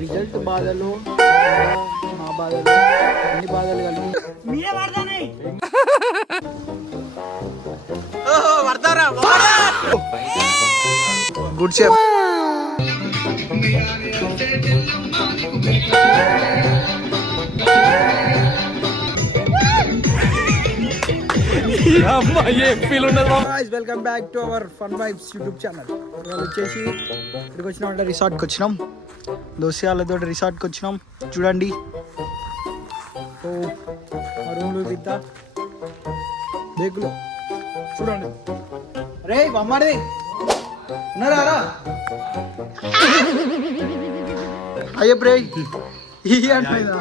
Result బాధలు మా బాధలు అన్ని బాధలు కలిపి good shape welcome back to our fun vibes YouTube channel. ఇవాళ వచ్చేసి ఇక్కడికి వచ్చినామంటే రిసార్ట్కి వచ్చినాం, దోస్తుగాళ్ళతో రిసార్ట్కి వచ్చినాం. చూడండి ఓ మా రూమ్లో తింటా బేకులు చూడండి. రే బొమ్మడి ఉన్నారా అయ్యో బ్రే ఈ అంటున్నా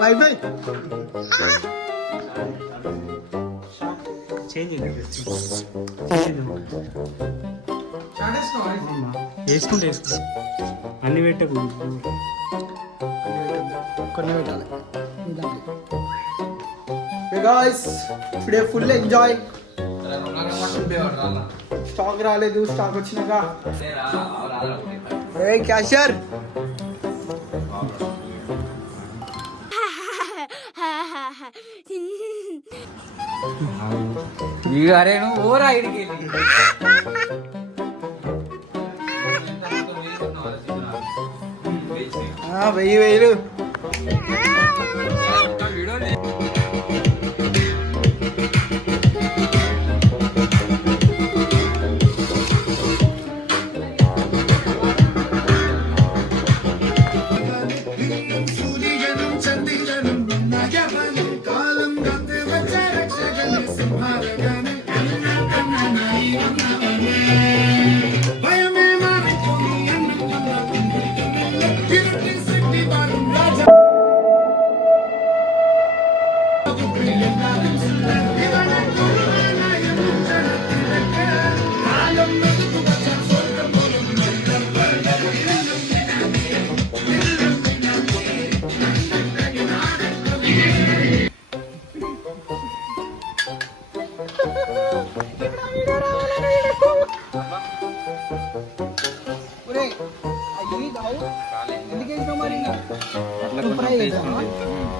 బై బై వేసుకుంటే అన్ని పెట్టకు కొన్ని పెట్టాలి. Today full enjoy. స్టాక్ రాలేదు, స్టాక్ వచ్చినాక క్యాషియర్ ఓరా వెయ్యి వేలు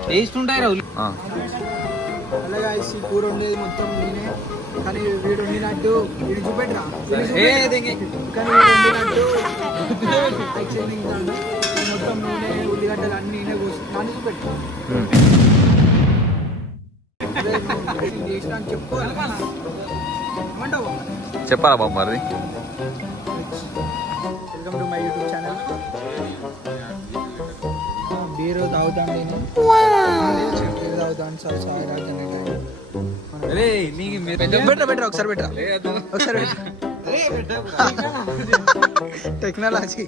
టేస్ట్ ఉంటాయి రావు. అలాగా కూర ఉండేది మొత్తం నేనే, కానీ వీడు వండినట్టు వీడు చూపెట్టరా కానీ వండినట్టు మొత్తం నూనె ఉల్లిగడ్డలు అన్ని నేనే నాని చూపెట్టు చెప్పాలా బాబు మరి. Welcome to my YouTube channel. Beer తాగుతాను నేను, బీరు తాగుతాను సార్. బెటర్ ఒకసారి బెటర్ ఒకసారి టెక్నాలజీ.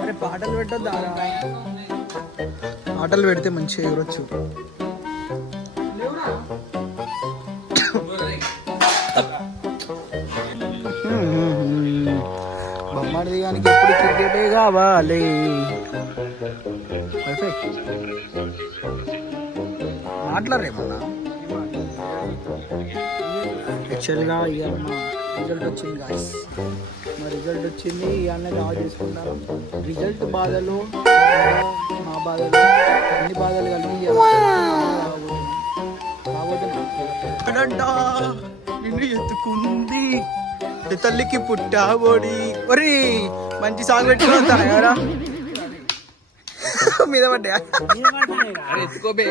మరి పాటలు పెట్టొద్దా? పాటలు పెడితే మంచిగా ఎగరొచ్చు. బొమ్మడి దిగానికి ఎప్పుడు క్రికెటే కావాలి. మాట్లాడరేమన్నా యాక్చువల్గా ఇవాళ మా రిజల్ట్ వచ్చింది గాయస్. మా రిజల్ట్ వచ్చింది, ఇవాళనే దావా చేసుకుంటాను. రిజల్ట్ బాధలు మా బాధలు అన్ని బాధలు కలిపి నిన్ను ఎత్తుకుంది తల్లికి పుట్టాబోడి. ఒరి మంచి సాంగ్ పెట్టుకుంటాను ఎవరా మీద పడ్డా ఎత్తుకోబే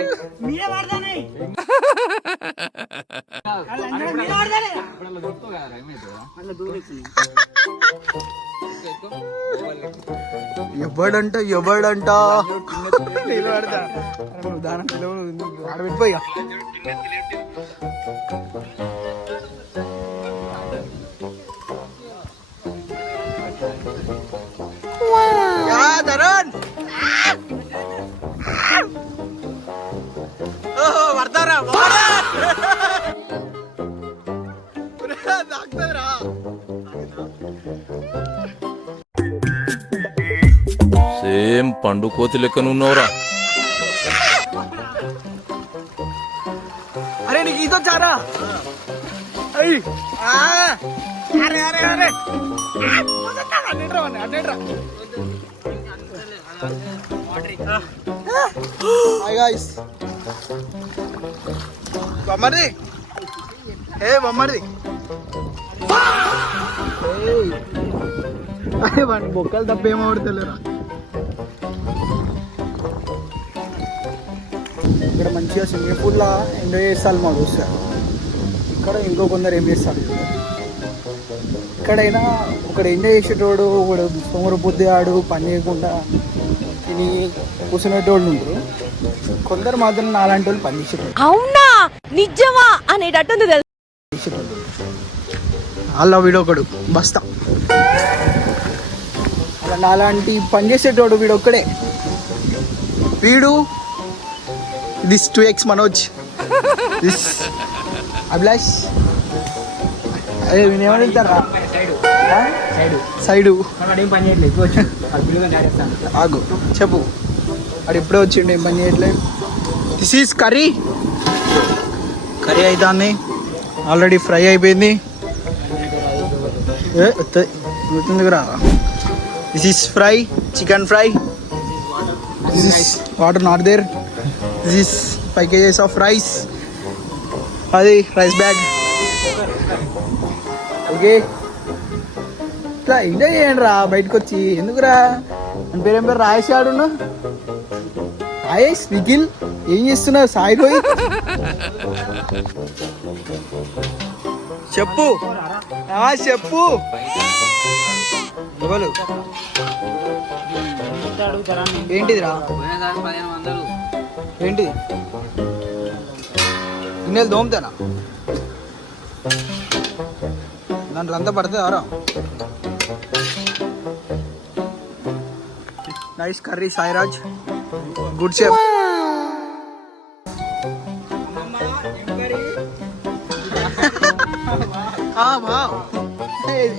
ఎవడంట నిలబడతా దానం ఆడబెట్టిపోయి ధరన్ పడతారా డాక్టరా పండు కోతి లెక్కనున్నావురా. అరే నీకు ఈత వచ్చారా? అయ్యి అరే అరే అరే హాయ్ గాయ్స్, బొమ్మది బొమ్మది అరే వాడి బొక్కలు తప్ప ఏమవుతలేరా. ఇక్కడ మంచిగా స్విమ్మింగ్ పూల్లో ఎంజాయ్ చేస్తారు మా దోస్తారు. ఇక్కడ ఇంకో కొందరు ఏం చేస్తారు, ఎక్కడైనా ఒకడు ఎంజాయ్ చేసేటోడు, ఒకడు సోమరు బుద్ధి ఆడు పని చేయకుండా తిని కూర్చునేటోళ్ళు ఉంటారు. కొందరు మాత్రం నాలాంటి వాళ్ళు పని చేసేటోళ్ళు. అవునా నిజమా అనేటట్టుంది తెలుసు. అలా వీడొకడు బస్తా, అలా నాలాంటి పని చేసేటోడు వీడొక్కడే. వీడు this 2x Manoj, this Abhilash. అదే వినేమడుగుతారా సైడు ఆగు చెప్పు. అది ఇప్పుడే వచ్చిండు, ఏం పని చేయట్లేదు. దిస్ ఈజ్ కర్రీ అవుతుంది, ఆల్రెడీ ఫ్రై అయిపోయింది. గుర్తుందిరా, this is fry, chicken fry. This is water not there. This is 5 kgs of rice. అది రైస్ బ్యాగ్. ఓకే, ఇట్లా ఎంజాయ్ చేయండి రా బయటకు వచ్చి. ఎందుకురా అని పేరు ఏం పేరు రాయేసి ఆడున్నా. రాయేష్ నిఖిల్ ఏం చేస్తున్నావు? సాయి రోహిత్ చెప్పు చెప్పు. ఎవరు ఏంటిదిరా? ఏంటిది? గిన్నెలు దోమతేనా? దాంట్లో అంతా పడుతుంది అవరా. Nice curry Sairaj, good chef.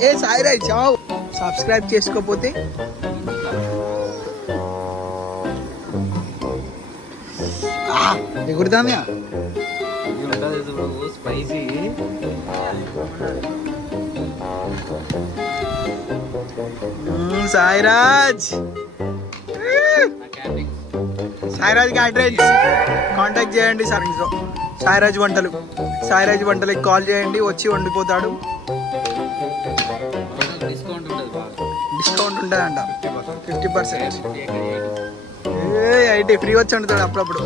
ఏ సాయిరాజ్ చావు. సబ్స్క్రైబ్ చేసుకోకపోతే ఎగురుతాంది. Spicy Sairaj, Sairaj address contact చేయండి సర్వీస్లో. సాయిరాజ్ వంటలకి కాల్ చేయండి, వచ్చి వండిపోతాడు. డిస్కౌంట్ ఉంటుందంట 50%. 80 ఫ్రీ వచ్చి వండుతాడు అప్పుడప్పుడు.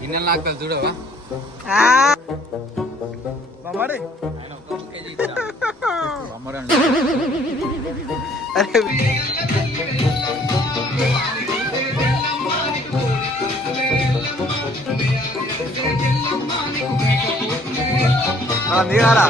గిన్నెలు నాకు చూడవా? అరే దిగారా.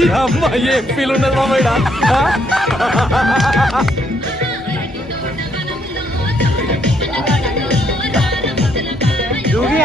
ఏం ఫీల్ ఉండదు మామయ్య. దూకి